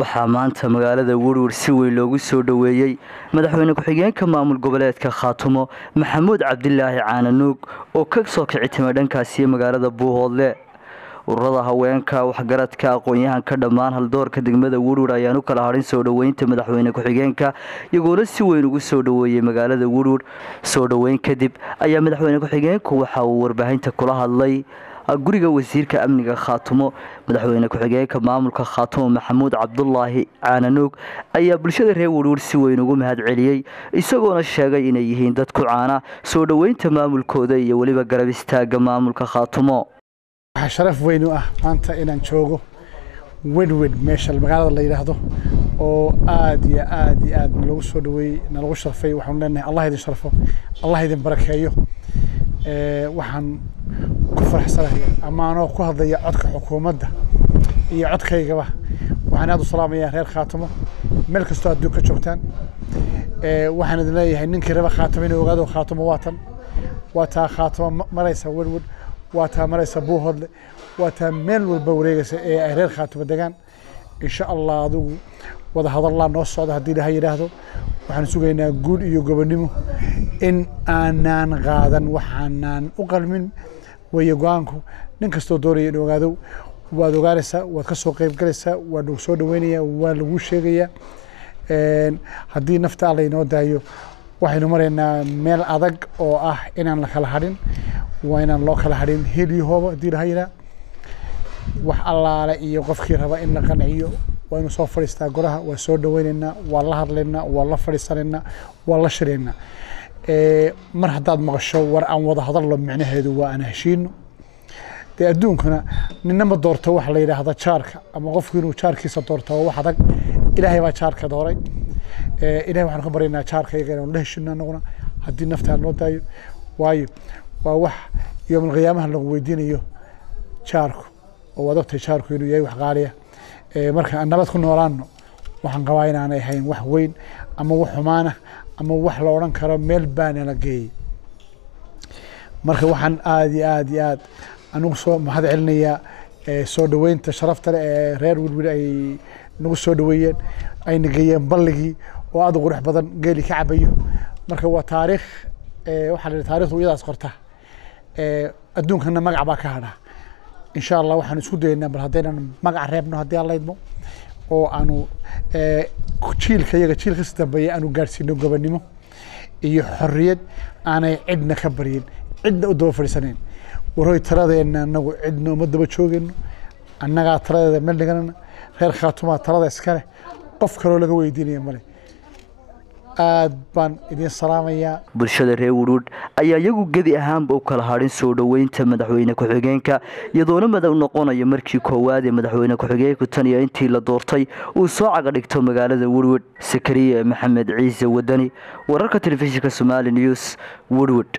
waxaa maanta magaalada Woodward si weyn loogu soo dhaweeyay madaxweyne ku-xigeenka maamul goboleedka Khaatumo Maxamuud Cabdilaahi Caananuug oo ka soo kici timay dhankaasi magaalada Buuhoodle. ururada haweenka waxgaradka aqoon-yahanka dhammaan haldoorka degmada Woodward ayaan u kala harin soo dhaweynta madaxweyne ku-xigeenka iyagoo si weyn ugu soo dhaweeyay magaalada Woodward. soo dhaweyn kadib ayaa madaxweyne ku-xigeenku waxa uu warbaahinta kula hadlay guriga wasiirka amniga Khaatumo. madaxweyne ku-xigeenka maamulka Khaatumo Maxamuud Cabdilaahi Caananuug ayaa bulshada reer Woodward si weyn ugu mahadceliyay isagoona sheegay inay yihiin dad ku caana soo dhaweynta maamulkooda iyo waliba garab istaaga maamulka Khaatumo. sharaf weyn u ah maanta inaan joogo Woodward meesha magaalada la yiraahdo oo aad iyo aad lagu soo dhaweeyay nalagu sharfay. waxaan leenahay Allah idin sharfo, Allah idin barakeeyo. waxaan ku faraxsanahay amaano ku hadlaya codka xukuumadda iyo codkaygaba. waxaan aad u salaamayaa reer Khaatumo meel kasta aad ka joogtaan. waxaan idin leeyahay ninkii raba Khaatumo inuu ogaado Khaatumo waa taa Khaatumo maraysa Woodward, waa taa maraysa Buuhoodle, waa taa meel walba wareegaysa ee ay reer Khaatumo degaan. insha Allah adigu wada hadallaan noo socdo haddii Ilaahay yiraahdo. waxaan sugaynaa guul iyo gobonimo in aanan qaadan waxaanan u qalmin way go'aanku. nin kastoo doonaya inuu ogaado waad ogaanaysaa, waad ka soo qayb galaysaa, waad ugu soo dhaweynayaa, waa lagu sheegayaa. haddii nafta alla inoo daayo waxaynu maraynaa meel adag oo ah inaan la kala hadhin. waa inaan loo kala hadhin hel iyo hoobo haddii Ilaahay yiraahdo. wax allaale iyo qofkii raba in la qanciyo waa inuu soo fadhiistaa golaha. waa soo dhaweynaynaa, waa la hadlaynaa, waa la fadhiisanaynaa, waa la shiraynaa. mar haddaad maqasho war aan wada hadallo micnaheedu waa aan heshiino. dee adduunkana ninna ma doorto wax la yidhaahdo jaarka ama qofku inuu jaarkiisa doorto waa wax adag. ilaahay baa jaarka dooray. ilaahay waxaan ka baryaynaa jaarkayga inaan la heshiino annaguna haddii naftaa noo daayo. waayo waa wax yawmal qiyaamaha lagu weydiinayo jaarku oo waad ogtahay jaarku inuu yahay wax qaaliya. marka nabad ku noolaano waxaan qabaa inaanay ahayn wax weyn ama wax xumaana ama wax la odhan karo meel baana la geeyay. marka waxaan aad iyo aad anugu soo mahad celinayaa soo dhaweynta sharafta leh ee reer Woodward ay nagu soo dhaweeyeen ayna geeyeen balligii oo aad u qurux badan geeli ka cabayo. marka waa taariikh waxa la taariikhdu iyadaas qorta. adduunkana magac baa ka hadha. insha Allah waxaan isku daynaa bal haddaynan magac reebno haddii Alla idmo oo aanu jiilka dambeeya aanu gaarsiino gobonimo iyo xorriyad aanay cidna ka baryin, cidna u daba fadhiisanayn. waroy taladeena anagu cidna uma daba joogayno. annagaa taladeeda meel dhiganana. reer Khaatumo talada iska leh, qof kaloo laga weydiinaya male. aad baan idin salaamayaa. bulshada reer Woodward ayaa iyagu gedi ahaanba u kala harin soo dhaweynta madaxweyne ku-xigeenka iyadoona madaw noqonayo markii koowaad ee madaxweyne ku-xigeenku tan iyo intii la doortay uu soo caga dhigto magaalada Woodward. Sakariya Maxamed Ciise Wadani, wararka telefishinka Somali News, Woodward.